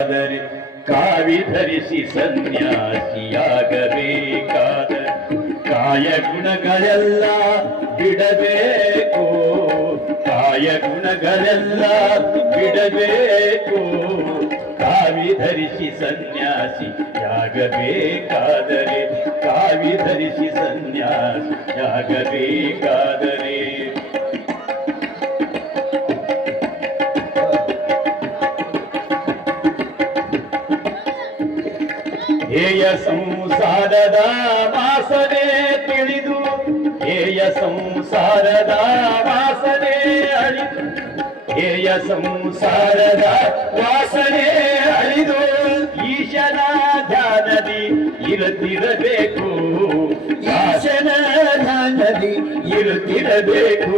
ಆದರೆ ಕಾವಿ ಧರಿಸಿ ಸನ್ಯಾಸಿಯಾಗಬೇಕಾದ ಕಾಯ ಗುಣಗಳೆಲ್ಲ ಬಿಡಬೇಕು, ಕಾಯ ಗುಣಗಳೆಲ್ಲ ಬಿಡಬೇಕು. ಕಾವಿ ಧರಿಸಿ ಸನ್ಯಾಸಿಯಾಗಬೇಕಾದರೆ, ಕಾವಿ ಧರಿಸಿ ಸನ್ಯಾಸಿಯಾಗಬೇಕಾದರೆ ಹೇಯ ಸಂಸಾರದ ವಾಸನೆ ತಿಳಿದು, ಹೇಯ ಸಂಸಾರದ ವಾಸನೆ ಅಳಿದು, ಹೇಯ ಸಂಸಾರದ ವಾಸನೆ ಅಳಿದು ಈಶನ ಧ್ಯಾನದಿ ಇರುತ್ತಿರಬೇಕು, ಈಶನ ಧ್ಯಾನದಿ ಇರುತ್ತಿರಬೇಕು.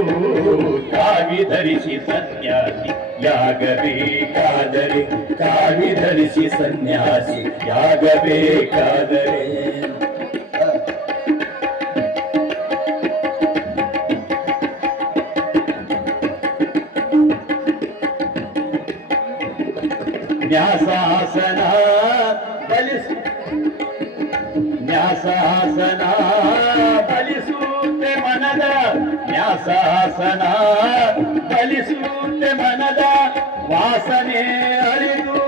ಕಾವಿ ಧರಿಸಿ ಸನ್ಯಾಸಿಯಾಗಬೇಕಾದರೆ, ಕಾವಿ ಧರಿಸಿ ಸನ್ಯಾಸಿಯಾಗಬೇಕಾದರೆ ನ್ಯಾಸಾಸನ ಬಲಿಸು, ನ್ಯಾಸಾಸನ ಬಲಿಸುತ್ತೆ ಮನದ, ನ್ಯಾಸಾಸನ ಬಲಿಸುತ್ತೆ ಮನದ ವಾಸನೆ ಅಳಿದು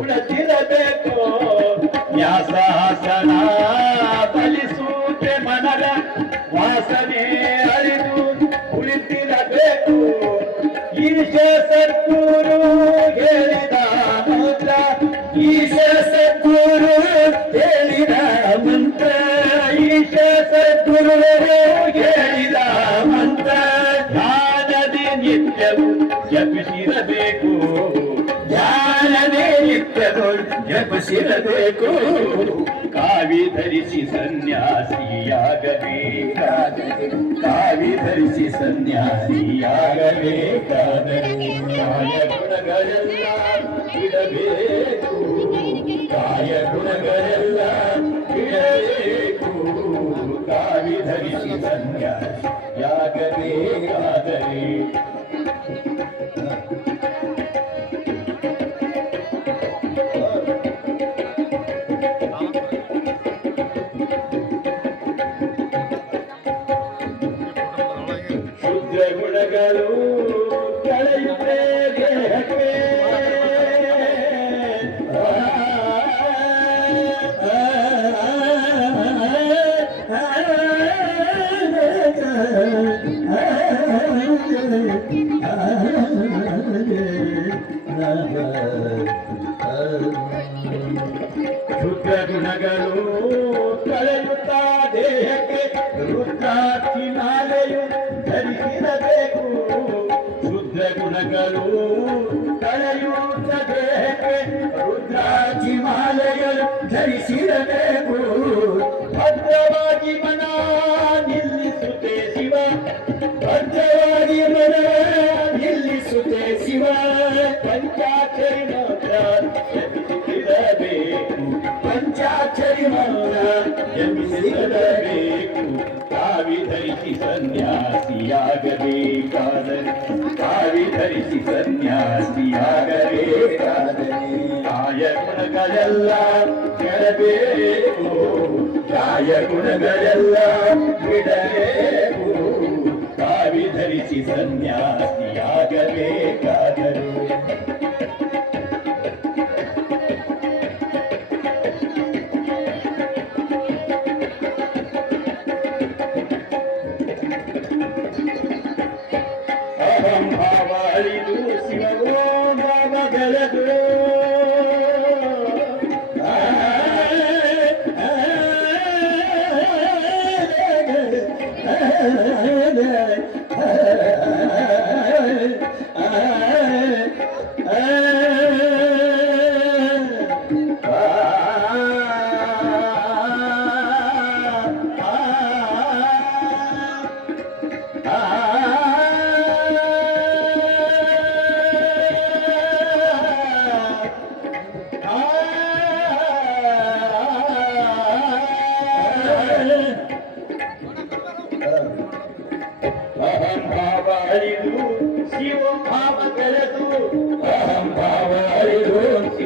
ಉಳಿದಿರಬೇಕು. ನ್ಯಾಸಾಸನ ಬಲಿಸುತ್ತೆ ಮನದ ವಾಸನೆ ಅಳಿದು ಉಳಿದಿರಬೇಕು. ಈಶ ಸದ್ಗುರು ಹೇಳಿದ ಮಂತ್ರ, ಈಶ ಸದ್ಗುರು ಹೇಳಿದ ಮಂತ್ರ, ಈಶ ಸದ್ಗುರು ಹೇಳಿದ ಮಂತ್ರ ಧ್ಯಾನದಿ ನಿತ್ಯವು ಜಪಿಸಿರಬೇಕು, ಧ್ಯಾನದೇ ನಿತ್ಯವು ಜಪಿಸಿರಬೇಕು. ಕಾವಿ ಧರಿಸಿ ಸನ್ಯಾಸಿಯಾಗಬೇಕಾದರೆ, ಕಾವಿ ಧರಿಸಿ ಸನ್ಯಾಸಿಯಾಗಬೇಕಾದರೆ ಕಾಯ ಗುಣಗಳೆಲ್ಲ ಬಿಡಬೇಕು, ಕಾಯ ಗುಣಗಳೆಲ್ಲ ಬಿಡಬೇಕು. ಕಾವಿ ಧರಿಸಿ ಸನ್ಯಾಸಿಯಾಗಬೇಕಾದರೆ ಗುಣಗಳು ಕಳೆಯುತ್ತೆ ದೇಹಕ್ಕೆ, ಶುದ್ಧ ಗುಣಗಳು ಕಳೆಯುತ್ತಾ ದೇಹಕ್ಕೆ ರುದ್ರಾಕ್ಷಿ ಮಾಲೆಯು ಧರಿಸಿರಬೇಕು. ಶುದ್ಧ ಗುಣಗಳು ಕಳೆಯುತ್ತ ದೇಹಕ್ಕೆ ರುದ್ರಾಕ್ಷಿ ಮಾಲೆಗಳು ಧರಿಸಿರಬೇಕು. ಭದ್ರವಾಗಿ ಮನ ನಿಲ್ಲಿಸುತ್ತೆ ಶಿವ, ಭದ್ರವಾಗಿ ಮನ ನಿಲ್ಲಿಸುತ್ತೆ ಶಿವ. ಪಂಚಾಕ್ಷರಿ ಮಂತ್ರ ಜಪಿಸಿರಬೇಕು, ಪಂಚಾಕ್ಷರಿ ಮಂತ್ರ ಜಪಿಸಿರಬೇಕು. ಕಾವಿ ಧರಿಸಿ ಸನ್ಯಾಸಿಯಾಗಬೇಕಾದರೆ, ಕಾವಿ ಧರಿಸಿ ಸನ್ಯಾಸಿಯಾಗಬೇಕಾದರೆ ಕಾಯ ಗುಣಗಳೆಲ್ಲ ಕೆಳಬೇಕು, ಕಾಯ ಗುಣಗಳೆಲ್ಲ ಬಿಡಬೇಕು. ಕಾವಿ ಧರಿಸಿ ಸನ್ಯಾಸಿಯಾಗಬೇಕಾದರೆ ಅಹಂಭಾವ ಅಳಿದು ಶಿವೋ ಭಾವ ಬೆಳೆದು,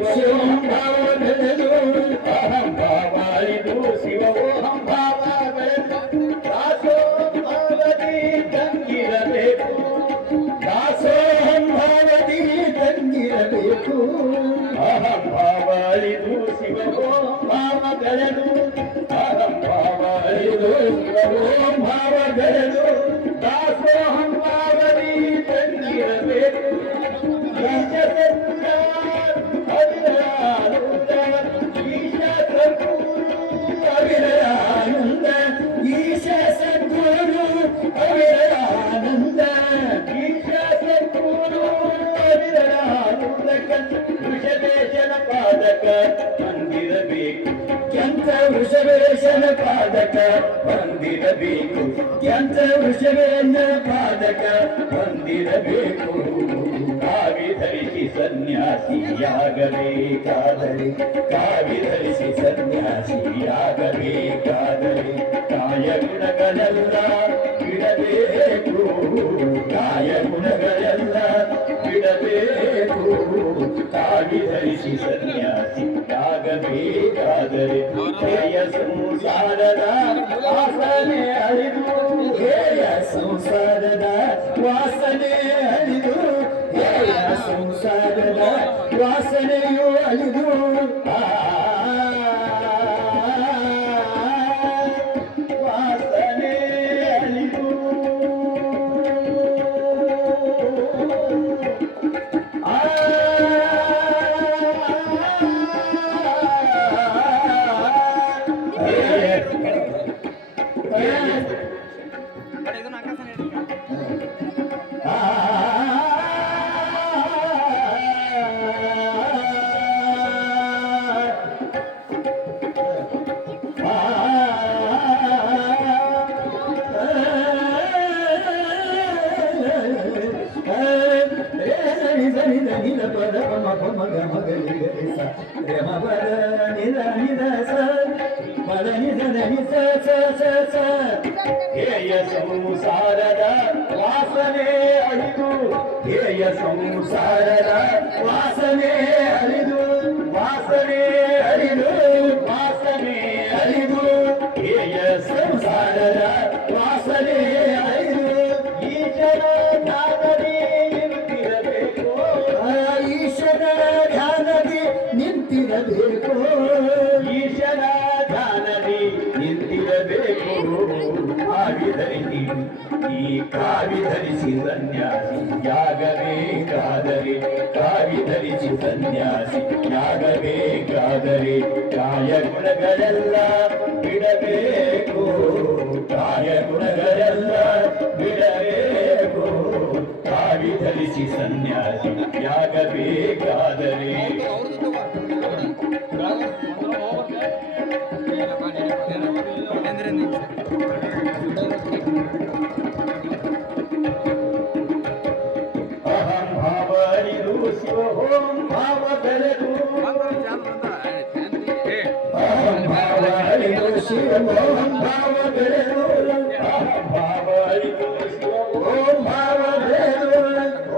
ಶಿವೋಂ ಭಾವ ಬೆಳೆದು ಅಹಂ ಭಾವ ಅಳಿದು ಶಿವೋಹಂ ಭಾವ ಬೆಳೆದು ದಾಸೋಹಂ ಭಾವದಿ ತಂಗಿರಬೇಕು ದಾಸೋಹಂ ಭಾವದಿ ತಂಗಿರಬೇಕು ಅಹಂ ಭಾವ ಅಳಿದು ಶಿವೋಹಂ ಭಾವ ಬೆಳೆದು ಅಹಂ ಭಾವ ಅಳಿದು ಶಿವೋಹಂ ಭಾವ ಬೆಳೆದು ದಾಸೋಹಂ ಭಾವದಿ ತಂಗಿರಬೇಕು ಅವಿರಯಾನಂದ ಈಶ ಸದ್ಗುರು ಅವಿರಯಾನಂದ ಈಶ ಸದ್ಗುರು ಅವಿರಯಾನಂದ ವೃಷಭೇಶನ ಪಾದಕ ಬಂದಿರಬೇಕು ಕೆಂತ ವೃಷಭೇಶನ ಪಾದಕ ಬಂದಿರಬೇಕು ಕೆಂತ ವೃಷಭೇಶನ ಪಾದಕ ಬಂದಿರಬೇಕು ಕಾವಿ ಧರಿಸಿ ಸನ್ಯಾಸಿಯಾಗಬೇಕಾದರೆ ಕಾವಿ ಧರಿಸಿ ಸನ್ಯಾಸಿಯಾಗಬೇಕಾದರೆ ಕಾಯ ಗುಣಗಳೆಲ್ಲ ಬಿಡಬೇಕು ಕಾಯ ಗುಣಗಳೆಲ್ಲ ಬಿಡಬೇಕು ಕಾವಿ ಧರಿಸಿ ಸನ್ಯಾಸಿಯಾಗಬೇಕಾದರೆ ಹೇಯ ಸಂಸಾರದ ವಾಸನೆ ಅಳಿದು ಹೇಯ ಸಂಸಾರದ ವಾಸನೆ ಅಳಿದು ಸಂಸಾರದ ವಾಸನೆಯು ಅಳಿದು ವಾಸನೆ ಅಳಿದು ಹೇಯ ಸಂಸಾರದ ವಾಸನೆ ಅಳಿದು ಹೇಯ ಸಂಸಾರದ ವಾಸನೆ ಅಳಿದು ವಾಸನೆ ಅಳಿದು ವಾಸನೆ ಅಳಿದು ಹೇಯ ಸಂಸಾರದ ವಾಸನೆ ಅಳಿದು ಈಶನ ಧ್ಯಾನದಿ ನಿಂತಿರಬೇಕು ಈಶನ ಧ್ಯಾನದಿ ನಿಂತಿರಬೇಕು ಈಶನ ಧ್ಯಾನದಿ ನಿಂತಿರಬೇಕು ಕಾವಿ ಧರಿಸಿ ಈ ಕಾವಿ ಧರಿಸಿ ಸನ್ಯಾಸಿಯಾಗಬೇಕಾದರೆ ಕಾವಿ ಧರಿಸಿ ಸನ್ಯಾಸಿಯಾಗಬೇಕಾದರೆ ಕಾಯ ಗುಣಗಳೆಲ್ಲ ಬಿಡಬೇಕು ಕಾಯ ಗುಣಗಳೆಲ್ಲ ಬಿಡಬೇಕು ಕಾವಿ ಧರಿಸಿ ಸನ್ಯಾಸಿಯಾಗಬೇಕಾದರೆ ಅಹಂ ಭಾವ ಅಳಿದು ಶಿವೋಹಂ ಭಾವ ಬೆಳೆದು ಅಹಂ ಭಾವ ಅಳಿದು ಶಿವೋಹಂ ಭಾವ ಬೆಳೆದು ಅಹಂ ಭಾವ ಅಳಿದು ಶಿವೋಹಂ ಭಾವ ಬೆಳೆದು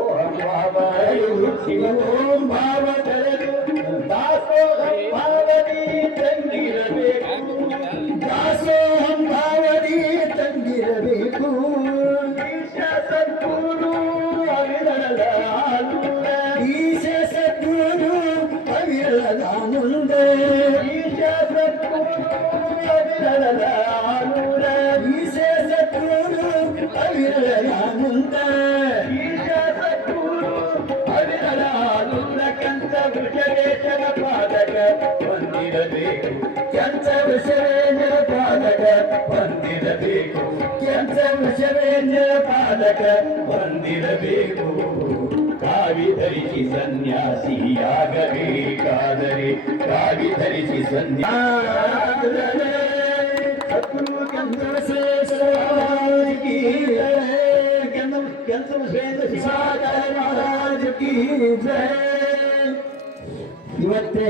ಓಹಂ ಭಾವ ಅಳಿದು ಶಿವೋಹಂ ಭಾವ ಬೆಳೆದು ದಾಸೋಹಂ ಭಾವದಿ ತಂಗಿರಬೇಕು ದಾಸೋಹಂ ಭಾವದಿ ತಂಗಿರಬೇಕು ಈಶ ಸದ್ಗುರು ಅವಿರಲಾನಂದ ಈಶ ಸದ್ಗುರು ಅವಿರಲಾನಂದ ಈಶ ಸದ್ಗುರು ಅವಿರಲಾನಂದ ಈಶ ಸದ್ಗುರು ಅವಿರಲಾನಂದ ಈಶ ಸದ್ಗುರು ಅವಿರಲಾನಂದ ಕಂತ ವೃಷಭೇಶನ ಪಾದಕ ಬಂದಿರಬೇಕು ಕೆಂಚ ವೃಷಭೇಂದ್ರ ಪಾದಕ ಬಂದಿರಬೇಕು ಕೆಂಚ ವೃಷಭೇಂದ್ರ ಪಾದಕ ಬಂದಿರಬೇಕು ಕಾವಿ ಧರಿಸಿ ಸನ್ಯಾಸಿಯಾಗಬೇಕಾದರೆ ಕಾವಿ ಧರಿಸಿ ಸನ್ಯಾಸಿ ಇವತ್ತೇ